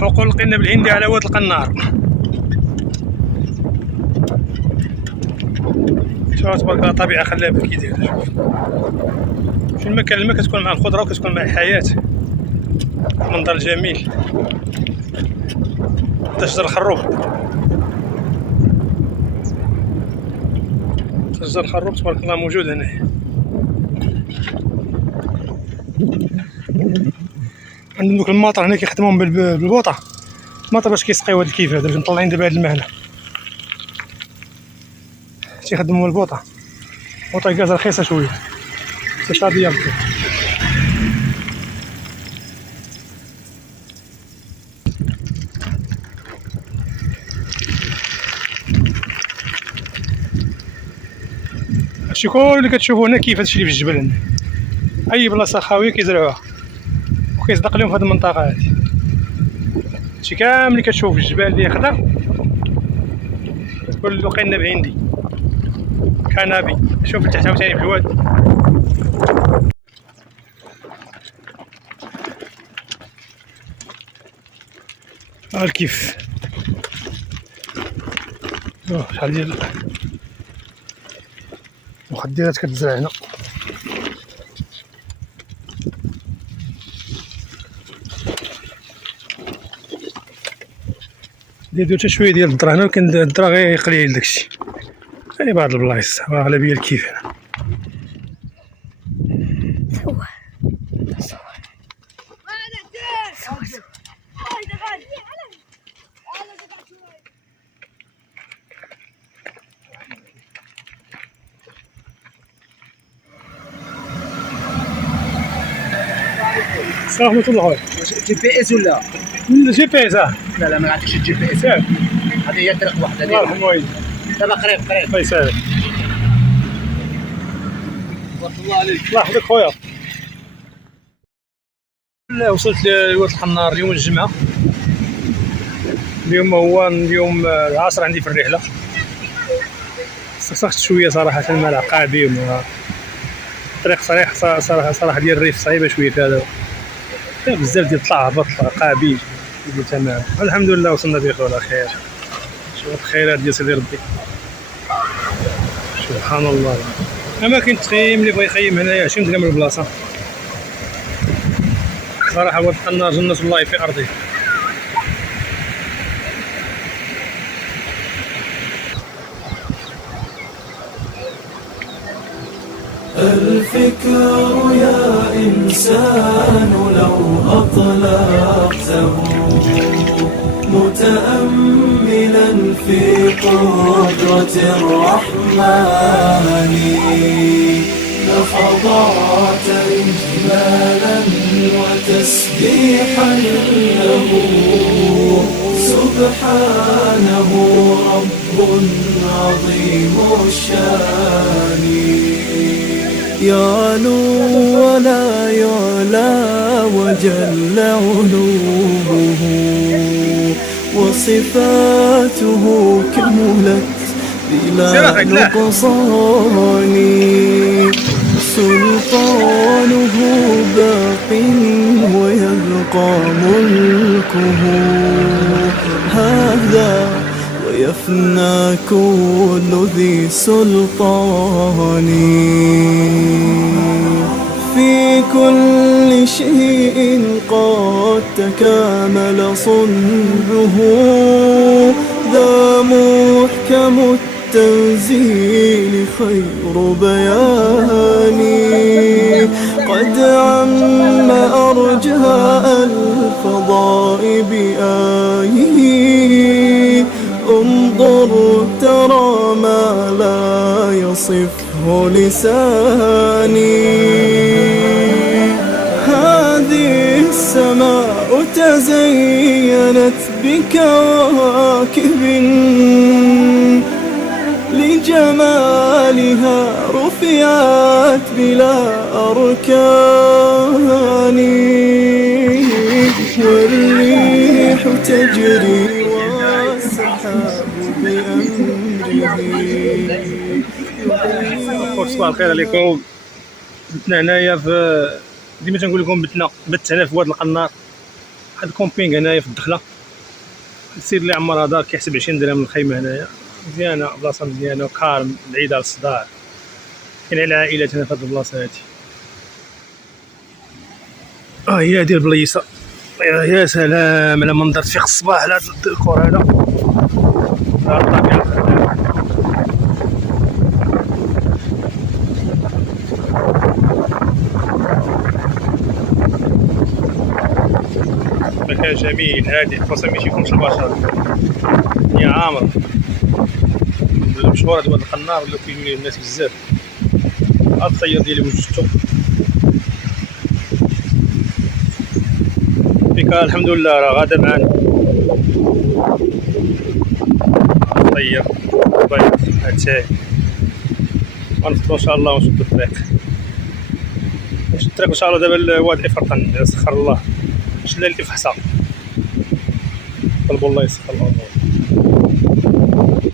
حقول لقينا بالهندي على واد القنار. شوف تبارك الله الطبيعة خلابة كي دايرة. شوف في المكان لما كتكون مع الخضرة وكتكون مع الحياة، منظر جميل. شجر الخروب، شجر الخروب تبارك الله موجود هنا. عندهم دوك الماطر هنا كيخدموهم بالبوطة، الماطر باش كيسقيو هاد الكيف هذا اللي مطلعين دابا هاد المهنة، تيخدموا بالبوطة، بوطة كازا رخيصة شوية، اقتصادية بزاف. هادشي كل اللي كتشوفو هنا كيف هادشي اللي في الجبل هنا، أي بلاصة خاوية كيزرعوها وكيصدق لهم هاد المنطقة هادي. هادشي كامل اللي كتشوف في الجبال اللي خضر كلو قنب هندي كنبي. شوف لتحت عاوتاني في الواد، ها الكيف شحال ديال مخدرات كتزرع هنا. نديرو حتى شويه ديال الذره هنا، ولكن الذره غير قليل داكشي، غير بعض البلايص اغلبيه الكيف هنا. السلام ورحمة الله. جي بي اس ولا؟ جي بي اس. لا ما عندكش جي بي اس، هذه هي طريق واحده. الله يرحم والديك. دابا قريب الله يسهلك. بارك الله عليك. الله يحفظك خويا. وصلت لواد القنار اليوم الجمعة، اليوم العصر عندي في الرحلة. استرسخت شوية صراحة مع العقابي، الطريق صراحة ديال الريف صعيبة شوية، هذا بزاف ديال الطلع هبط العقابي تمام. الحمد لله وصلنا بخير على خير. شوف الخيرات ديال سيدي ربي سبحان الله. أماكن تخييم اللي بغا يخيم هنايا 20 درهم من البلاصة صراحة. واد القنار جنة الله في أرضه. الفكر يا إنسان لو أطلقته متأملا في قدرة الرحمن لخضعت إجلالا وتسبيحا له سبحانه رب عظيم الشان. يعلو ولا يعلى وجل علوه وصفاته كملت بلا نقصان. سلطانه باق ويبقى ملكه هذا ويفنى كل ذي سلطان. في كل شيء قد تكامل صنعه ذا محكم التنزيل خير بيان. قد عم أرجاء الفضاء بآيه انظر ترى ما لا يصفه لساني. هذه السماء تزينت بكواكب لجمالها رفعت بلا أركان. والريح تجري والسحاب بأمره. صباح الخير عليكم. بتنا هنايا في ديما تنقول لكم بت هنا في واد القنار. واحد الكومبينغ هنايا في الدخله، السيد اللي عمرها دار كيحسب 20 درهم الخيمه هنايا، مزيانه بلاصه مزيانه وكارم بعيده على الصداع، كاين العائلات هنا في هاد البلاصه هادي. هي هادي البليصه، يا سلام على منظر فيق الصباح على هاد الديكور هذا، على الطبيعه الخلابه. مكان جميل هادي، فرصة ما يجيكمش البشر، الدنيا عامرة، المشوار هاد واد القنار ولاو كيجيو ليه الناس بزاف. هاد الطير ديالي وجدتو بيكا الحمد لله راه غادا معانا. الطير بيض اتاي، غنفطرو ان شاء الله ونشدو الطريق ان شاء الله. دابا الواد افرطن سخر الله، شلال اللي في حصى، طلبوا الله يسخر الامور.